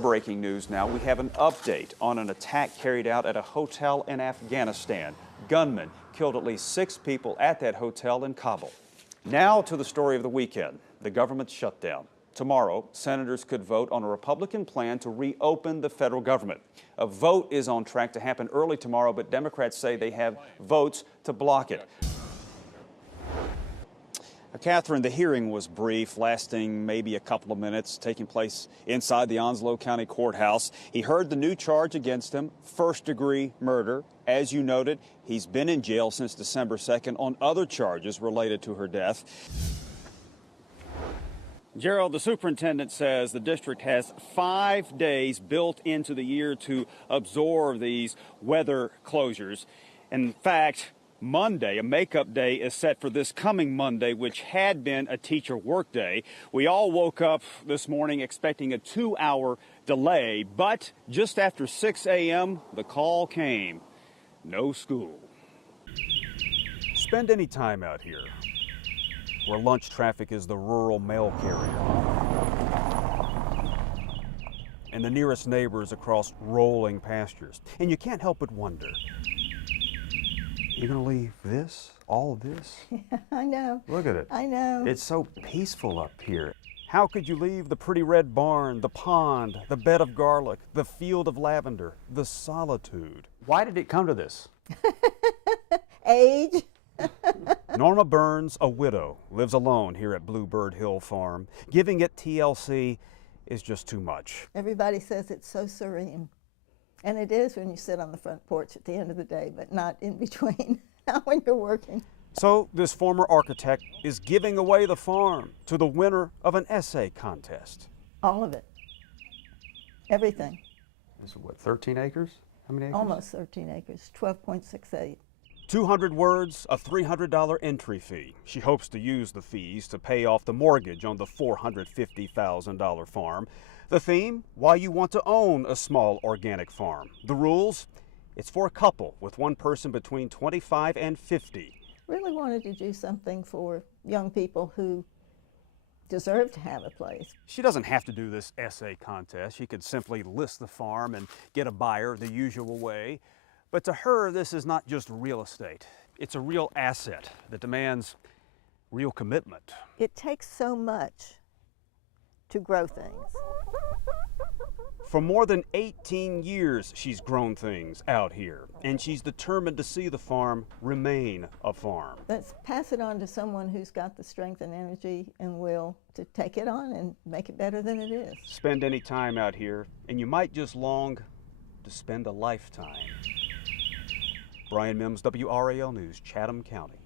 Breaking news now. We have an update on an attack carried out at a hotel in Afghanistan. Gunmen killed at least 6 people at that hotel in Kabul. Now to the story of the weekend, the government shutdown. Tomorrow, senators could vote on a Republican plan to reopen the federal government. A vote is on track to happen early tomorrow, but Democrats say they have votes to block it. Catherine, the hearing was brief, lasting maybe a couple of minutes, taking place inside the Onslow County Courthouse. He heard the new charge against him, first-degree murder. As you noted, he's been in jail since December 2nd on other charges related to her death. Gerald, the superintendent says the district has 5 days built into the year to absorb these weather closures. In fact, Monday, a makeup day, is set for this coming Monday, which had been a teacher workday. We all woke up this morning expecting a 2-hour delay, but just after 6 a.m., the call came. No school. Spend any time out here where lunch traffic is the rural mail carrier, and the nearest neighbors across rolling pastures, and you can't help but wonder, you're going to leave this, all of this? Yeah, I know. Look at it. I know. It's so peaceful up here. How could you leave the pretty red barn, the pond, the bed of garlic, the field of lavender, the solitude? Why did it come to this? Age. Norma Burns, a widow, lives alone here at Bluebird Hill Farm. Giving it TLC is just too much. Everybody says it's so serene. And it is when you sit on the front porch at the end of the day, but not in between, not when you're working. So this former architect is giving away the farm to the winner of an essay contest. All of it. Everything. This is what, 13 acres? How many acres? Almost 13 acres, 12.68. 200 words, a $300 entry fee. She hopes to use the fees to pay off the mortgage on the $450,000 farm. The theme, why you want to own a small organic farm. The rules, it's for a couple with one person between 25 and 50. Really wanted to do something for young people who deserve to have a place. She doesn't have to do this essay contest. She could simply list the farm and get a buyer the usual way. But to her, this is not just real estate. It's a real asset that demands real commitment. It takes so much to grow things. For more than 18 years, she's grown things out here, and she's determined to see the farm remain a farm. Let's pass it on to someone who's got the strength and energy and will to take it on and make it better than it is. Spend any time out here, and you might just long to spend a lifetime. Bryan Mims, WRAL News, Chatham County.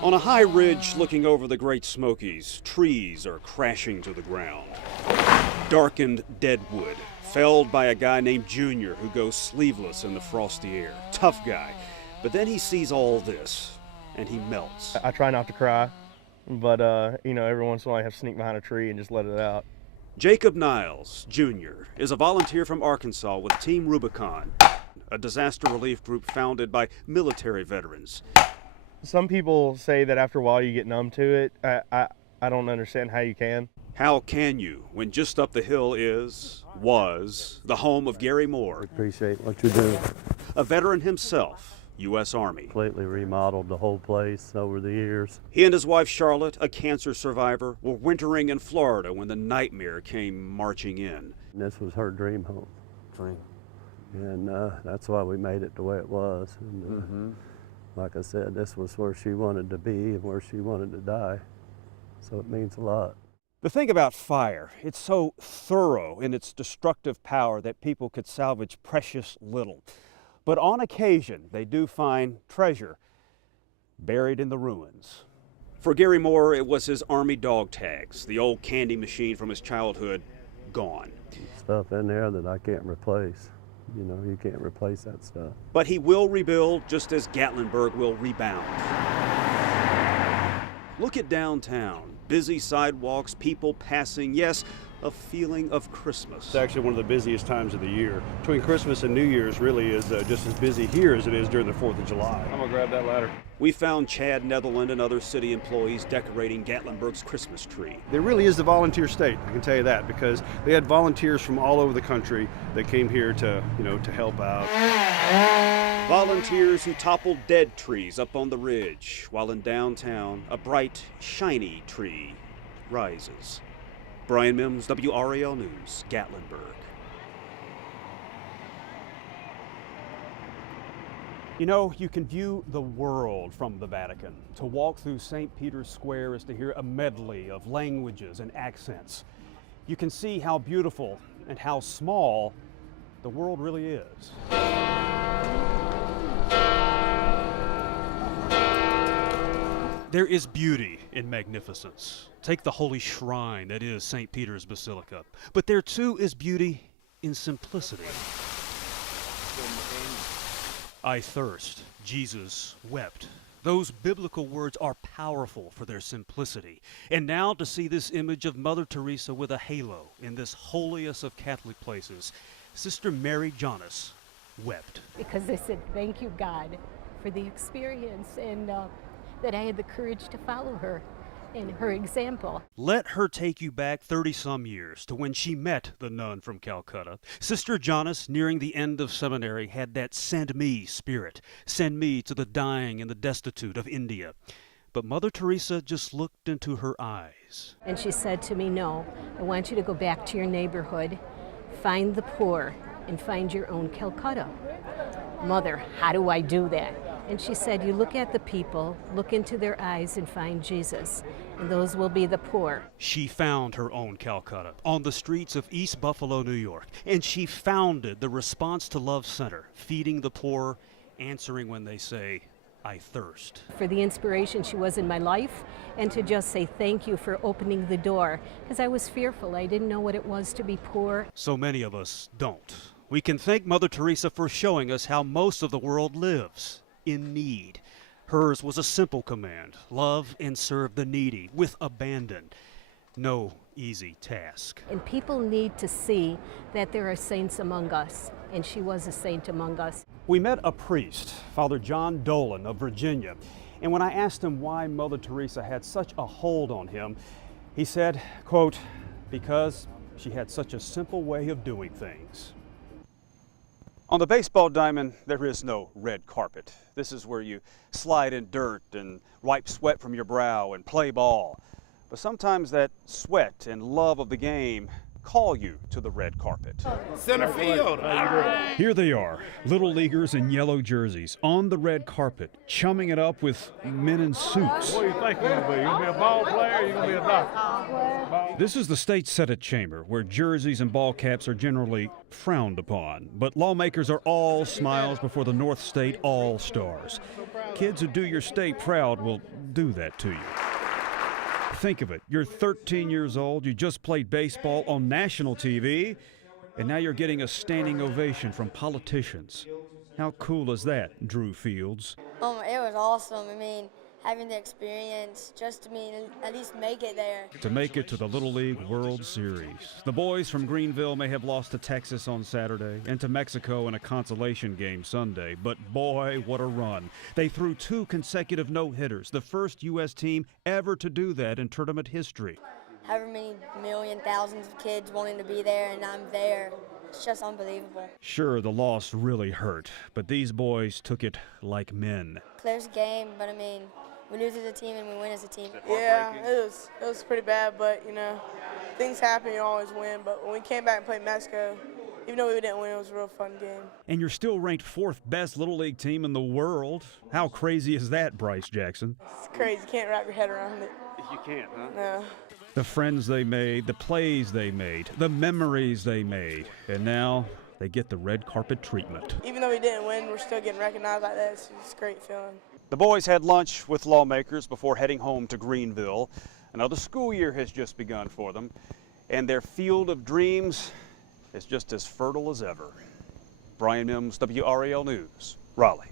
On a high ridge looking over the Great Smokies, trees are crashing to the ground. Darkened deadwood, felled by a guy named Junior who goes sleeveless in the frosty air. Tough guy. But then he sees all this, and he melts. I try not to cry, but every once in a while I have to sneak behind a tree and just let it out. Jacob Niles, Jr., is a volunteer from Arkansas with Team Rubicon, a disaster relief group founded by military veterans. Some people say that after a while you get numb to it. I don't understand how you can. How can you when just up the hill was the home of Gary Moore? Appreciate what you do. A veteran himself, U.S. Army. Completely remodeled the whole place over the years. He and his wife Charlotte, a cancer survivor, were wintering in Florida when the nightmare came marching in. And this was her dream home. Dream. And that's why we made it the way it was. And, like I said, this was where she wanted to be and where she wanted to die. So it means a lot. The thing about fire, it's so thorough in its destructive power that people could salvage precious little. But on occasion, they do find treasure buried in the ruins. For Gary Moore, it was his Army dog tags, the old candy machine from his childhood, gone. Stuff in there that I can't replace. You know, you can't replace that stuff. But he will rebuild just as Gatlinburg will rebound. Look at downtown. Busy sidewalks, people passing, yes, a feeling of Christmas. It's actually one of the busiest times of the year. Between Christmas and New Year's really is just as busy here as it is during the 4th of July. I'm gonna grab that ladder. We found Chad Netherland and other city employees decorating Gatlinburg's Christmas tree. There really is the volunteer state, I can tell you that, because they had volunteers from all over the country that came here to help out. Volunteers who toppled dead trees up on the ridge, while in downtown, a bright, shiny tree rises. Bryan Mims, WRAL News, Gatlinburg. You know, you can view the world from the Vatican. To walk through St. Peter's Square is to hear a medley of languages and accents. You can see how beautiful and how small the world really is. There is beauty in magnificence. Take the holy shrine that is St. Peter's Basilica. But there too is beauty in simplicity. I thirst. Jesus wept. Those biblical words are powerful for their simplicity. And now to see this image of Mother Teresa with a halo in this holiest of Catholic places, Sister Mary Jonas wept. Because I said, thank you, God, for the experience and that I had the courage to follow her and her example. Let her take you back 30-some years to when she met the nun from Calcutta. Sister Jonas, nearing the end of seminary, had that send me spirit. Send me to the dying and the destitute of India. But Mother Teresa just looked into her eyes. And she said to me, no, I want you to go back to your neighborhood, find the poor, and find your own Calcutta. Mother, how do I do that? And she said, you look at the people, look into their eyes and find Jesus, and those will be the poor. She found her own Calcutta on the streets of East Buffalo, New York, and she founded the Response to Love Center, feeding the poor, answering when they say, I thirst. For the inspiration she was in my life, and to just say thank you for opening the door, because I was fearful. I didn't know what it was to be poor. So many of us don't. We can thank Mother Teresa for showing us how most of the world lives. In need. Hers was a simple command: love and serve the needy with abandon. No easy task. And people need to see that there are saints among us, and she was a saint among us. We met a priest, Father John Dolan of Virginia, and when I asked him why Mother Teresa had such a hold on him, he said, quote, because she had such a simple way of doing things. On the baseball diamond, there is no red carpet. This is where you slide in dirt and wipe sweat from your brow and play ball. But sometimes that sweat and love of the game call you to the red carpet. Center field. Here they are, little leaguers in yellow jerseys, on the red carpet, chumming it up with men in suits. What do you think you're going to be? You going to be a ball player or you going to be a doctor? This is the state Senate chamber, where jerseys and ball caps are generally frowned upon. But lawmakers are all smiles before the North State All-Stars. Kids who do your state proud will do that to you. Think of it. You're 13 years old, you just played baseball on national TV, and now you're getting a standing ovation from politicians. How cool is that, Drew Fields? It was awesome. I mean, having the experience just to at least make it there. To make it to the Little League World Series. The boys from Greenville may have lost to Texas on Saturday and to Mexico in a consolation game Sunday, but boy, what a run. They threw 2 consecutive no-hitters, the first U.S. team ever to do that in tournament history. However many million, thousands of kids wanting to be there, and I'm there. It's just unbelievable. Sure, the loss really hurt, but these boys took it like men. Close game, but I mean, we lose as a team and we win as a team. Yeah, it was pretty bad, but you know, things happen, you always win. But when we came back and played Mexico, even though we didn't win, it was a real fun game. And you're still ranked 4th best Little League team in the world. How crazy is that, Bryce Jackson? It's crazy, you can't wrap your head around it. You can't, huh? No. The friends they made, the plays they made, the memories they made, and now they get the red carpet treatment. Even though we didn't win, we're still getting recognized like that. It's a great feeling. The boys had lunch with lawmakers before heading home to Greenville. Another school year has just begun for them, and their field of dreams is just as fertile as ever. Bryan Mims, WRAL News, Raleigh.